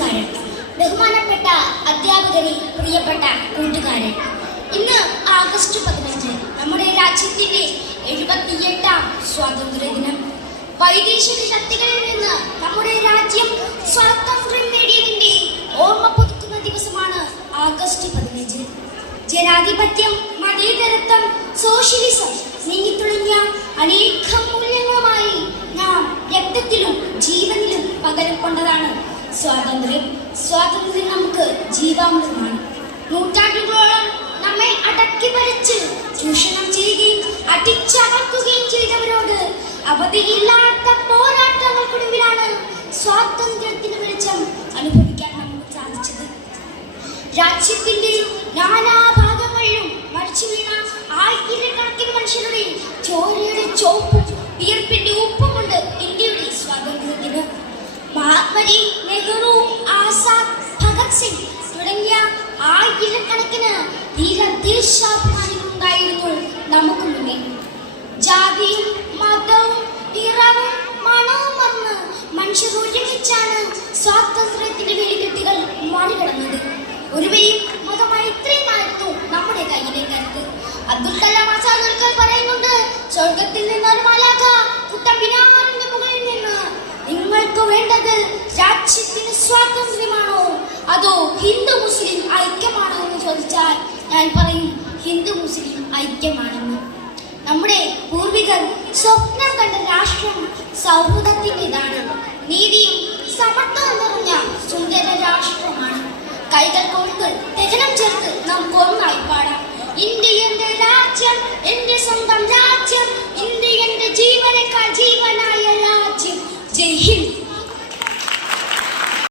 നമസ്കാരം. ബഹുമാനപ്പെട്ട അധ്യാപകരെ, പ്രിയപ്പെട്ട കൂട്ടുകാരൻ, ഇന്ന് ആഗസ്റ്റ് 15 നമ്മുടെ രാജ്യത്തിന്റെ 78ാം സ്വാതന്ത്ര്യ ദിനം. വൈദേശിക ശക്തികളിൽ നിന്ന് നമ്മുടെ രാജ്യം സ്വാതന്ത്ര്യം നേടിയതിന്റെ ഓർമ്മ പുതുക്കുന്ന ദിവസമാണ് ആഗസ്റ്റ് 15. ജനാധിപത്യം, മതേതരത്വം, സോഷ്യലിസം നീങ്ങിത്തുടങ്ങിയ അനേകം മൂല്യങ്ങളുമായി നാം രക്തത്തിലും ജീവനിലും പകരം കൊണ്ടതാണ് സ്വാതന്ത്ര്യം. സ്വാതന്ത്ര്യം നമുക്ക് ജീവാമൃതമാണ്. നൂറ്റാണ്ടുകളോളം നമ്മെ അടക്കി ഭരിച്ച് ചൂഷണം ചെയ്യുകയും അടിച്ചമർത്തുകയും ചെയ്തവരോട് അവധിയില്ലാത്ത പോരാട്ടങ്ങൾക്കൊടുവിലാണ് സ്വാതന്ത്ര്യത്തിന് വെളിച്ചം അനുഭവിക്കാൻ നമുക്ക് സാധിച്ചത്. രാജ്യത്തിന്റെ നാനാഭാഗങ്ങളിലും മരിച്ചു വീണ ആയിരക്കണക്കിന് മനുഷ്യരുടെ ചോരയുടെ ചോപ്പും വിയർപ്പിന്റെ ഉപ്പും കൊണ്ട് ഇന്ത്യയുടെ സ്വാതന്ത്ര്യത്തിന് മഹാത്മജി, നെഹ്റു, ആസാദ്, ഭഗത് സിംഗ് തുടങ്ങിയ ആയിരക്കണക്കിന് ധീരദേശാഭിമാനികളുണ്ടായിരുന്നു നമുക്ക് മുന്നിൽ. ജാതിയും മതവും നിറവും മണവും മറന്ന് മനുഷ്യർ ഒരുമിച്ചാണ് സ്വാതന്ത്ര്യത്തിന്റെ വേലിക്കെട്ടുകൾ മറികടന്നത്. ഒരുവയും മതമൈത്രിയുമായിരുന്നു നമ്മുടെ കയ്യിലെ കരുത്ത്. അബ്ദുൽ കലാം ആസാദ് പറയുന്നുണ്ട്, സ്വർഗത്തിൽ നിന്നൊരു മലാഖ കുത്തമ്പിനാറിന്റെ മുകളിൽ നിന്ന് നിങ്ങൾക്ക് വേണ്ടത് രാജ്യത്തിന് സ്വാതന്ത്ര്യമാണോ അതോ ഹിന്ദു മുസ്ലിം ഐക്യമാണോ എന്ന് ചോദിച്ചാൽ ഞാൻ പറയും ഹിന്ദു മുസ്ലിം ഐക്യമാണെന്ന്. നമ്മുടെ പൂർവികർ സ്വപ്നം കണ്ട രാഷ്ട്രം സൗഹൃദത്തിൻ്റെതാണ്. നീതിയും സമത്വവും നിറഞ്ഞ സുന്ദര രാഷ്ട്രമാണ്. കൈകൾ കോർത്ത് ദഹനം ചേർത്ത് നമുക്ക് ഒന്നായി പാടാം. ഇന്ത്യ എന്റെ രാജ്യം,